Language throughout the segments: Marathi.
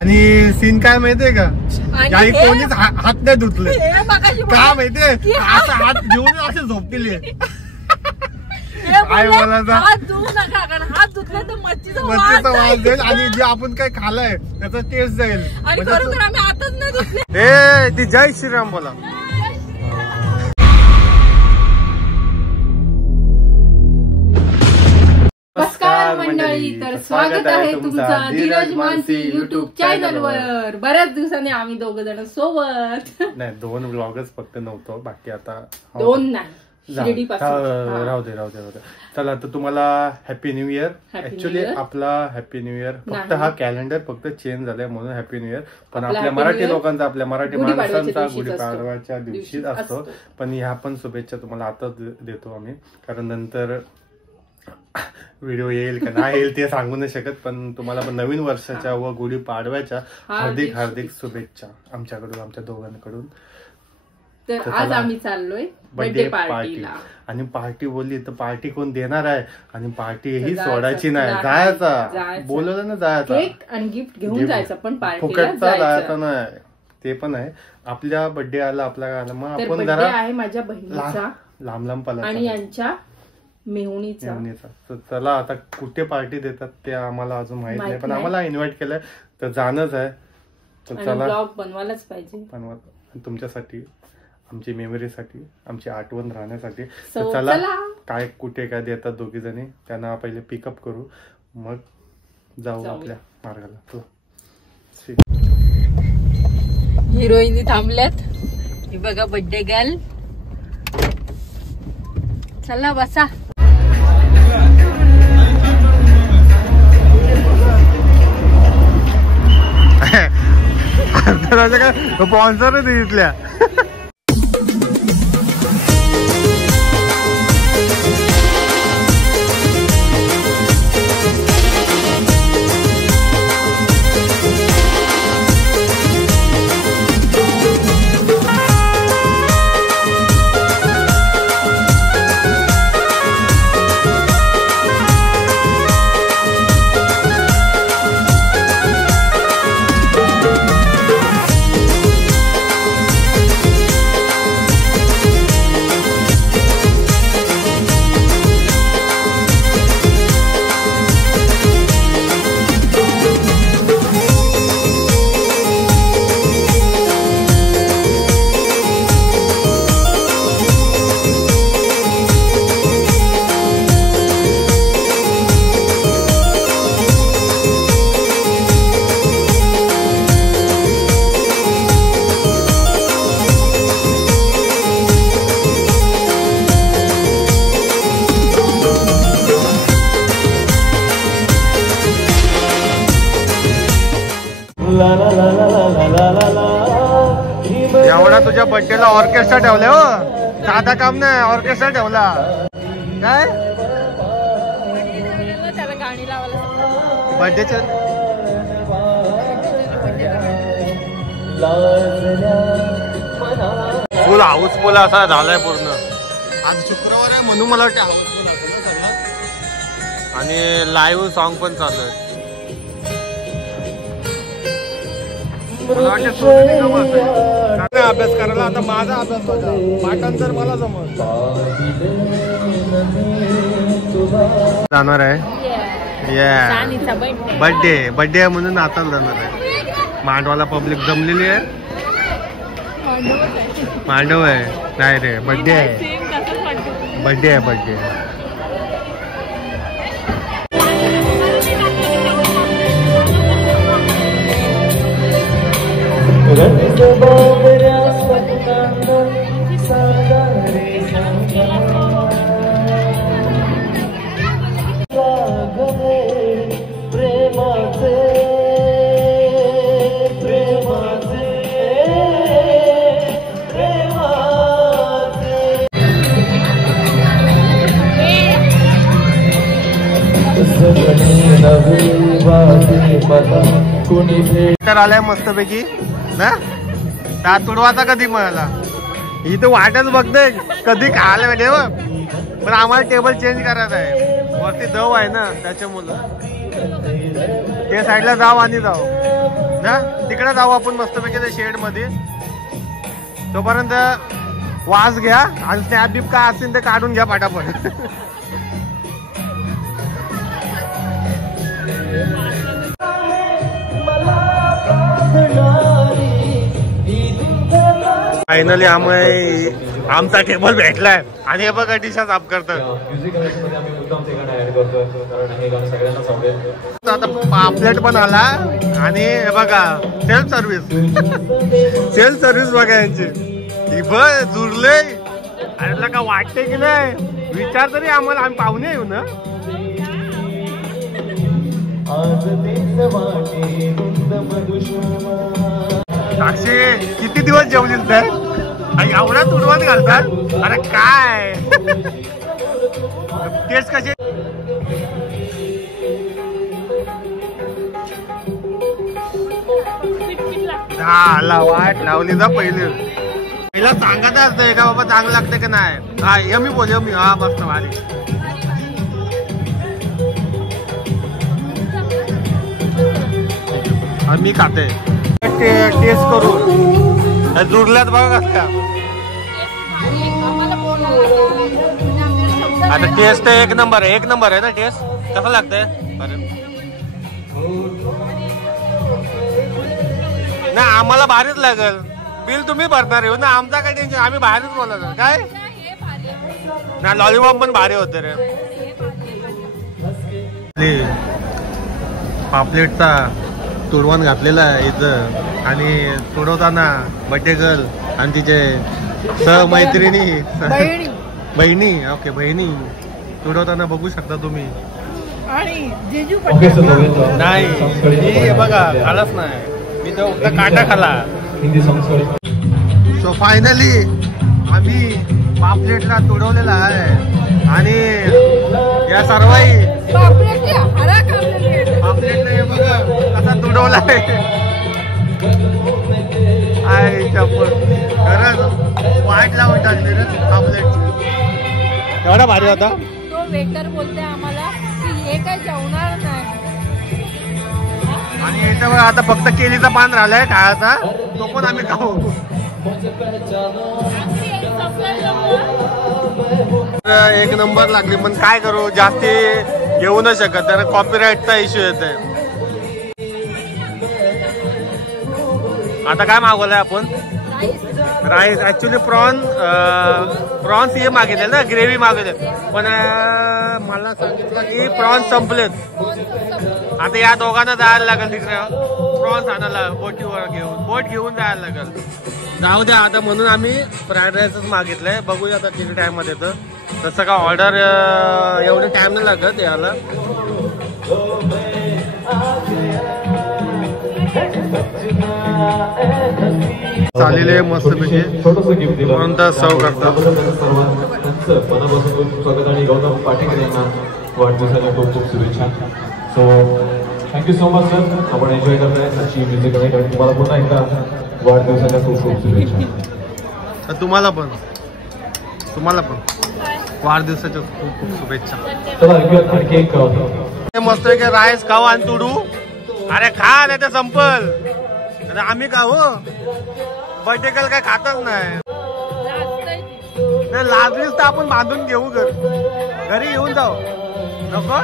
आणि सीन काय माहितीये का, काही कोणीच हात नाही धुतले का माहितीये, असं हात घेऊन असे झोपलेले. काय बोलायचं, हात धुवू नका कारण हात धुतले तर मच्छीचा वास जाईल आणि जे आपण काय खाल्लंय त्याचा टेस्ट जाईल. आणि खरोखर आम्ही हातच नाही धुतले. ए ती जय श्रीराम बोला. नमस्कार मंडळी, तर स्वागत आहे तुमचं धीरज मानसी युट्यूब चॅनलवर. बऱ्याच दिवसांनी आम्ही दोघ जण सोबत. नाही 2 व्लॉगच फक्त नव्हतं, बाकी आता 2 नाही. राहू दे. चला तर तुम्हाला हॅपी न्यू इयर. ऍक्च्युली आपला हॅपी न्यू इयर फक्त हा कॅलेंडर फक्त चेंज झालाय म्हणून हॅपी न्यू इयर. पण आपल्या मराठी लोकांचा, आपल्या मराठी माणसांचा गुढीपाडव्याच्या दिवशीच असतो. पण ह्या पण शुभेच्छा तुम्हाला आता देतो आम्ही, कारण नंतर व्हिडिओ येईल का नाही येईल ते सांगू नाही शकत. पण तुम्हाला पण नवीन वर्षाच्या व गुढीपाडव्याच्या हार्दिक हार्दिक शुभेच्छा आमच्याकडून, आमच्या दोघांकडून. तर आज आम्ही चाललोय बर्थडे पार्टीला. आणि पार्टी बोलली तर पार्टी कोण देणार आहे, आणि पार्टी ही सोडायची नाही, जायचा. बोलवलं ना जायचा, केक आणि गिफ्ट घेऊन जायचं, पण फुकटचा जायचा नाही. ते पण आहे, आपल्या बर्थडे आला, आपला आला, मग आपण जरा आहे माझ्या बहिणीचा लांब पला आणि यांच्या मेहुणीचा. तर चला आता कुठे पार्टी देतात ते आम्हाला अजून माहित नाही, पण आम्हाला इन्व्हाइट केलंय तर जाणंच आहे. तर चला ब्लॉग बनवायलाच पाहिजे, तुमच्यासाठी, आमची मेमरीसाठी, आमची आठवण राहण्यासाठी. तर चला काय कुठे काय देतात दोघी जणी त्यांना पहिले पिकअप करू, मग जाऊ आपल्या मार्गाला. हिरोईनी थांबल्यात, ही बघा बर्थडे गर्ल. चला बसा. स्पॉन्सर दिसल्या. एवढा तुझ्या बर्थडेला ऑर्केस्ट्रा ठेवला हो, साधा काम नाही, ऑर्केस्ट्रा ठेवला. काय बर्थडेच्या फुल हाऊसफुल असा झालाय पूर्ण. आज शुक्रवार आहे म्हणून मला वाटतं हाऊसफुल असेल सगळं. आणि लाईव्ह सॉन्ग पण चालू आहे. अभ्यास करायला आता माझा अभ्यास बघा, पाठांतर मला जमत जाणार आहे. बर्थडे म्हणून आता जाणार आहे. मांडवाला पब्लिक जमलेली आहे. मांडव आहे नाही रे, बर्थडे आहे, बर्थडे आहे. तर आलाय मस्तपैकी ना. दात तुडवाचा कधी मला इथं वाटच बघतोय कधी खायला पाहिजे. पण आम्हाला टेबल चेंज करायचा आहे, वरती दव आहे ना त्याच्यामुळं. ते साईडला जाऊ आणि जाऊ. ना तिकडे जाऊ आपण मस्तपैकी त्या शेड मध्ये. तोपर्यंत वास घ्या आणि स्नॅप बिप काय असेल ते काढून घ्या पटापट. फायनली आमचा टेबल भेटलाय आणि हे बघा डिशा साफ करतात. आता पापलेट पण आला आणि हे बघा सेल्फ सर्व्हिस बघा यांची. बस जुरले अरे का वाटते की नाही विचार तरी आम्हाला, आम्ही पाहुणे येऊ ना. साक्षी किती दिवस जेवलीस तर एवढा तुडवत घालतात. अरे काय टेस्ट कशी. हा वाट लावली ना पहिला सांगत असतंय का बाबा चांगलं लागतंय का नाही. हा यमी बोल यमी. हा मस्त भारी. मी खाते टेस्ट करू जुडल्यात बघा का. आता टेस्ट एक नंबर आहे ना. टेस्ट कसं लागतंय ना. आम्हाला भारीच लागल. बिल तुम्ही भरणार येऊ ना. आमचा काय टेन्शन. आम्ही बाहेरच बोलायचं काय ना. लॉलीपॉप पण भारी होते रे. पापलेटचा तुडवण घातलेला आहे इथं आणि तुडवताना बड्डे गर्ल आणि तिचे सहमैत्रिणी बहिणी. ओके बहिणी तुडवताना बघू शकता तुम्ही. नाही बघा खालाच नाही मी तो काटा खाला. सो फायनली आम्ही पापलेटला तुडवलेला आहे आणि या सर्वाही पापलेटला हे बघा कसा तुडवला आहे. खरंच वाट लावून टाकली रे पापलेटची. एवढा भारी होता. तो वेटर बोलते आम्हाला की हे काय जेवणार नाही. आणि याच्यावर आता फक्त केलीचा पान राहिलाय खायचा. तो पण आम्ही खाऊ. एक नंबर लागली पण काय करू जास्ती घेऊ न शकत तर कॉपीराईटचा इश्यू येतोय. आता काय मागवलंय आपण राईस. ऍक्च्युली प्रॉन्स हे मागितले ना ग्रेव्ही मागितले पण मला सांगितलं की प्रॉन्स संपलेत. आता या दोघांना जायला लागेल तिकडे प्रॉन्स आणायला बोट घेऊन जायला लागेल. जाऊ द्या आता म्हणून आम्ही फ्राईड राईसच मागितलंय. बघूया आता किती टाइम मध्ये येतं. तसं का ऑर्डर एवढे टाइम नाही लागत याला. चालेले मस्तपैकी कोणता सर्व करतात. मनापासून स्वागत आणि गौतम पाटील यांना वाढदिवसाच्या खूप खूप शुभेच्छा. So thank you so much sir. आपण एन्जॉय करताय अशी म्युझिक आणि तुम्हाला पुन्हा एकदा वाढदिवसाच्या खूप खूप शुभेच्छा. तुम्हाला पण वाढदिवसाच्या खूप खूप शुभेच्छा. चला ऐकूयात आणखी एक मस्त आहे राईस खाऊ आणि तुडू. अरे खा नाही तर संपल. अरे आम्ही खाऊ बर्थडे गर्ल काय खातच नाही. लाजलीच तर आपण बांधून घेऊ घरी येऊन जाऊ. नको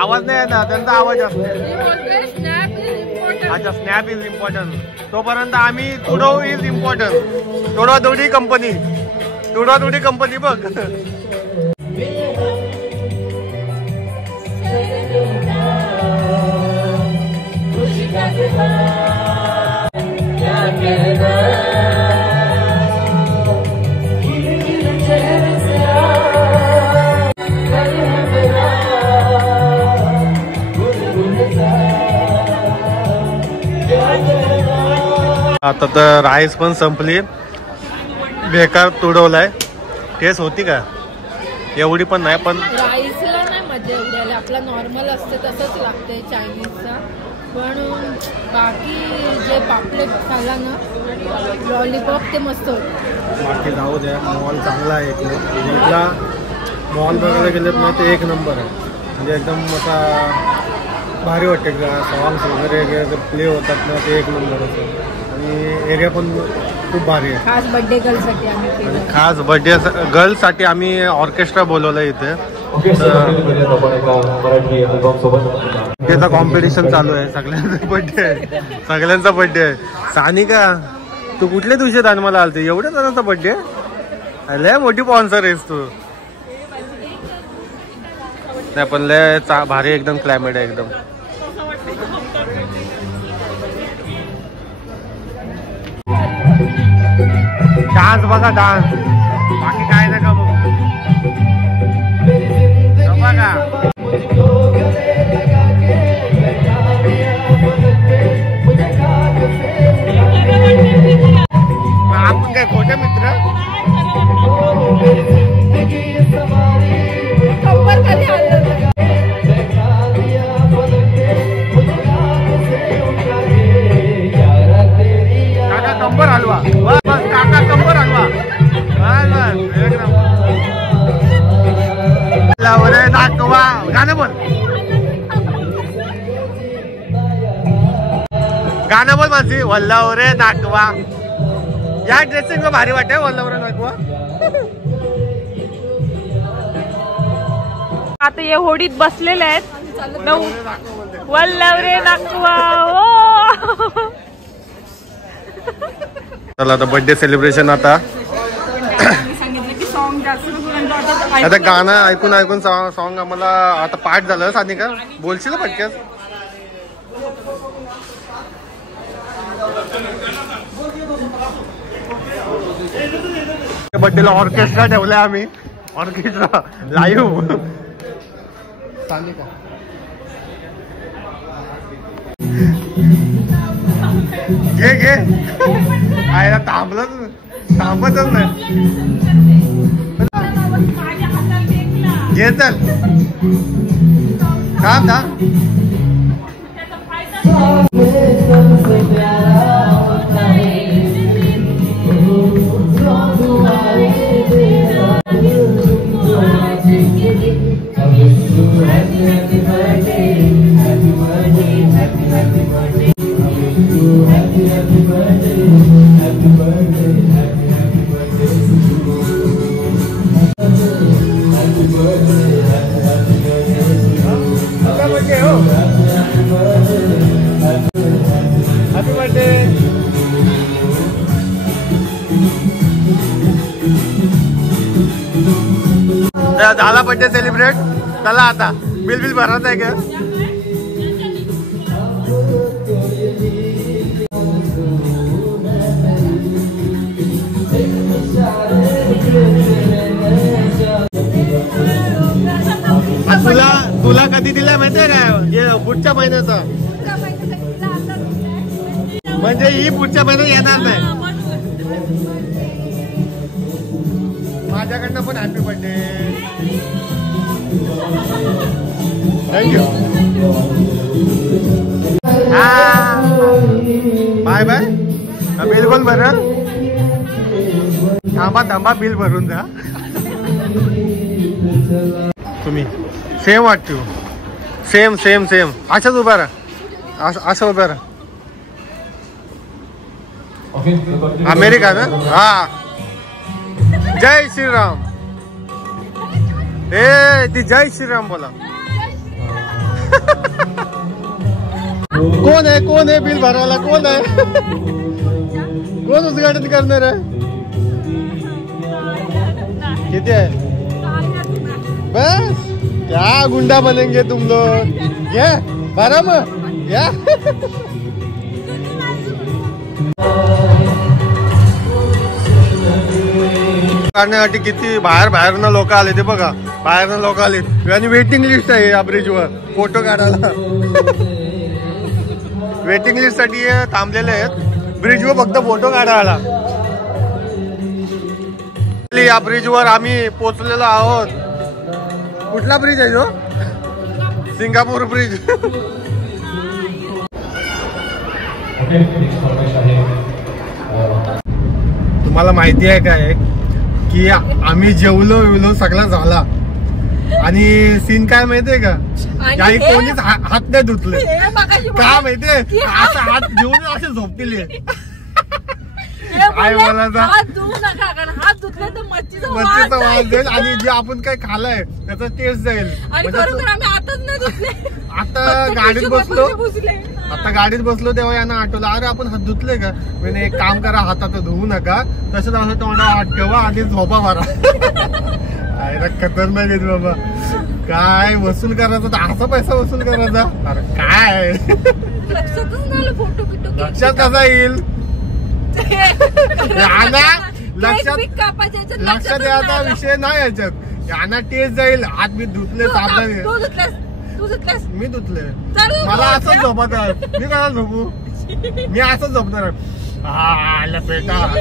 आवाज नाही ना त्यांचा आवाज असतो. अच्छा स्नॅप इज इम्पॉर्टंट. तोपर्यंत आम्ही तुडो इज इम्पॉर्टंट. तुडोदी कंपनी बघ. आता तर राईस पण संपली. बेकार तुडवलाय. टेस्ट होती का एवढी पण नाही पण राईसला नाही मजा एवढी. आपला नॉर्मल असते तसंच लागते चायनीजचा. पण बाकी जे पापलेट खाला ना लॉलीपॉप ते मस्त होते. बाकी जाऊ द्या. मॉल चांगला आहे इथला. मॉल बघायला गेलेत ना ते एक नंबर आहे. म्हणजे एकदम असा भारी वाटते. सॉंग्स वगैरे प्ले होतात ना ते एक नंबर होतं आणि एरिया पण खूप भारी आहे. खास बर्थडे गर्लसाठी आम्ही केलं. खास बर्थडे गर्लसाठी आम्ही ऑर्केस्ट्रा बोलवलं इथे. त्याचा कॉम्पिटिशन चालू आहे. सगळ्यांचा बर्थडे आहे. सगळ्यांचा बर्थडे आहे. सानिका तू कुठल्या दिवशी दानमाला आलते? एवढ्या जणांचा बर्थडे लय मोठी स्पॉन्सर आहेस तू. नाही पण लय भारी एकदम क्लायमेट आहे एकदम. डान्स बघा डान्स. बाकी काय नका बघू बघा. आपण काय खोटे मित्र. काका कंबर हलवा. बस काका कंबर हलवा. बस दाखवा. गाणं बोल. गाणं बोल माझी. वल्लावरे दाखवा. या ड्रेसिंग भारी वाटते. वल्लावरे दाखवा. आता या होडीत बसलेले आहेत. वल्लवरे दाखवा. चला आता बर्थडे सेलिब्रेशन. आता आता गाणं ऐकून ऐकून सॉन्ग आम्हाला आता पाठ झालं. सानिका बोलशील पटक्यास. बर्थडेला ऑर्केस्ट्रा ठेवलाय आम्ही. Orchestra live. सानिका घे घे. आयला थांबतच नाही. घे चल. थांब थांब. झाला बर्थडे सेलिब्रेट. चला आता बिल भरत आहे का. तुला कधी दिला माहितीये का? पुढच्या महिन्याचा. म्हणजे ही पुढच्या महिन्यात येणार नाही. माझ्याकडनं पण happy birthday. Thank you. Bye bye. Bill कोण भरल? थांबा थांबा बिल भरून जा. तुम्ही सेम वाटतो. Same same same. असंच उभा राहा. असं उभा राहा. अमेरिका ना. हा. जय श्रीराम. ती जय श्रीराम बोला. कोण आहे बिल भरायला? कोण आहे? कोण उद्घाटन करणार आहे? किती आहे? बस क्या गुंडा बनेंगे तुम लोग. ये भरा मग या. काढण्यासाठी किती बाहेरनं लोक आले ते बघा. बाहेरनं लोक आले आणि वेटिंग लिस्ट आहे या ब्रिजवर फोटो काढायला. वेटिंग लिस्ट साठी थांबलेले आहेत ब्रिजवर फक्त फोटो काढायला. या ब्रिजवर आम्ही पोहोचलेलो आहोत. कुठला ब्रिज आहे जो? Singapore bridge. तुम्हाला माहिती आहे काय की आम्ही जेवलो सगळा झाला आणि सीन काय माहितीये का, काही कोणीच हात नाही धुतले का माहितीये, असं हात घेऊन असे झोपतील. काय बोलायचं, हात धुवू नका कारण हात धुतले तर मच्छीचा वास जाईल आणि जे आपण काय खाल्लंय त्याचा टेस्ट जाईल. आणि खरोखर आम्ही हातच नाही धुतले. आता गाडीत बसलो तेव्हा यांना आठवलं, अरे आपण हात धुतले का. म्हणजे एक काम करा, हातात धुवू नका, तसंच असं तोंडा हात ठेवा आणि झोपा मारा. अरे खतरनाक आहे बाबा, काय वसूल करायचं तर असा पैसा वसूल करायचा. अरे काय लक्षातच नाही, फोटो बिटो लक्षात कसा येईल. लक्षात याचा विषय नाही याच्यात, यांना टेस्ट जाईल. हात मी धुतले साबणाने, मी धुतले. मला असंच झोपत आहे, मी कसा झोपू, मी असंच झोपणार. पेटा अरे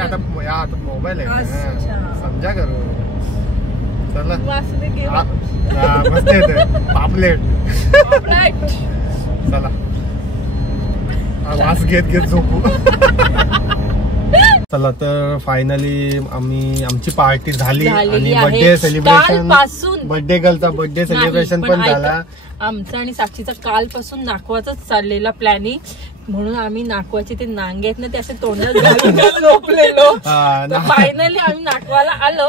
आता या हातात मोबाईल आहे, समजा करू. चला मस्त येते पापलेट. चला वास घेत घेत झोपू. चला तर फायनली आमची पार्टी झाली आणि बर्थडे सेलिब्रेशन, बर्थडे गर्लचा बर्थडे सेलिब्रेशन पण झाला. आमचा आणि साक्षीचा कालपासून नाकवाचाच चाललेला प्लॅनिंग, म्हणून आम्ही नाकवाचे ते नांगे आहेत ना ते असे तोंडात घालून झोपलेलो. फायनली आम्ही नाकवाला आलो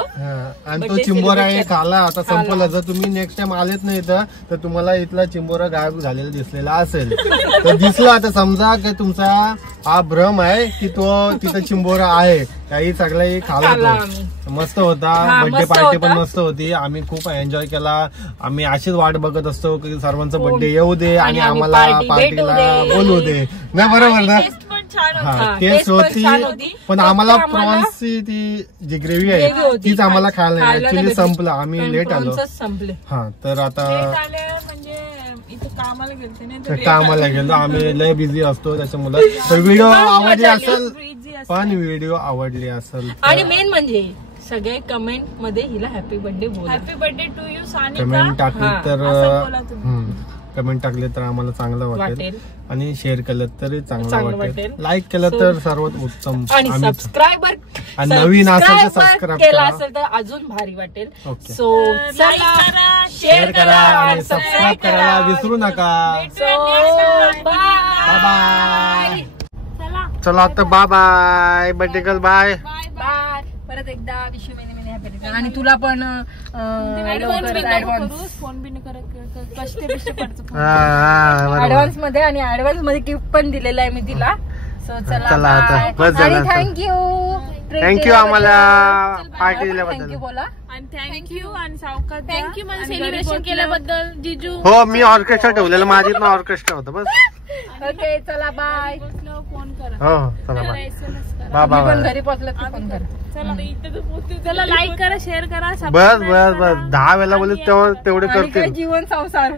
आणि तो चिंबोरा खाला. आता संपला. जर तुम्ही नेक्स्ट टाइम आलेत नाही तर तुम्हाला इथला चिंबोरा गायब झालेला दिसलेला असेल. तर दिसला आता समजा की तुमचा हा भ्रम आहे की तो तिथं चिंबोरा आहे. काही सगळ्याही खाला. मस्त होता, बर्थडे पार्टी पण मस्त होती. आम्ही खूप एन्जॉय केला. आम्ही अशीच वाट बघत असतो की सर्वांचा बर्थडे येऊ दे आणि आम्हाला पार्टीला बोलवू दे. नाही बरोबर ना. हा टेस्ट होती, पण आम्हाला प्रॉन्सची ती जी ग्रेव्ही आहे तीच आम्हाला खायला नाही. ऍक्च्युली संपलं, आम्ही लेट आलो. हा तर आता कामाला गेलो, आम्ही लय बिझी असतो त्याच्यामुळे. तर व्हिडिओ आवडली असेल, पण व्हिडिओ आवडली असेल आणि मेन म्हणजे सगळे कमेंट मध्ये हिला हॅपी बर्थडे बोला. Happy birthday to you Sanika. Comment टाकले तर आम्हाला चांगलं वाटेल आणि शेअर केलं तरी चांगलं वाटेल. लाईक केलं तर सर्वात उत्तम. आणि सबस्क्रायबर आणि नवीन असेल तर सबस्क्राईब केला असेल तर अजून भारी वाटेल. सो चला शेअर करा आणि सबस्क्राईब करायला विसरू नका. Bye bye. चला आता bye bye. Birthday girl bye bye. परत एकदा wish you many many happy birthday. आणि तुला पण ऍडव्हान्स मध्ये आणि ऍडव्हान्स मध्ये गिफ्ट पण दिलेलं आहे मी तिला. सो चला आता बस झालं. थँक्यू आम्हाला पार्टी दिल्याबद्दल. थँक्यू बोला. थँक्यू आणि सावकाश थँक्यू मला सेलिब्रेशन केल्याबद्दल जिजू. हो मी ऑर्केस्ट्रा ठेवलेलं, माझी पण ऑर्केस्ट्रा होतं बस. ओके चला बाय. फोन करा. हो चला बाय बाय बाय. घरी पोहोचलं की फोन करा. चला लाईक करा, शेअर करा. बस बस बस 10 वेळेला बोलले तेवढे करते. जीवन संसार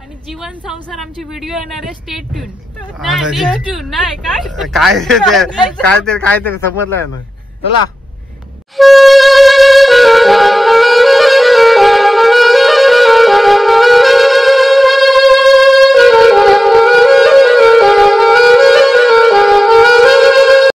आणि जीवन संसार आमची व्हिडिओ येणार आहे. Stay tune. नाही काय ते काहीतरी समजलंय ना. चला.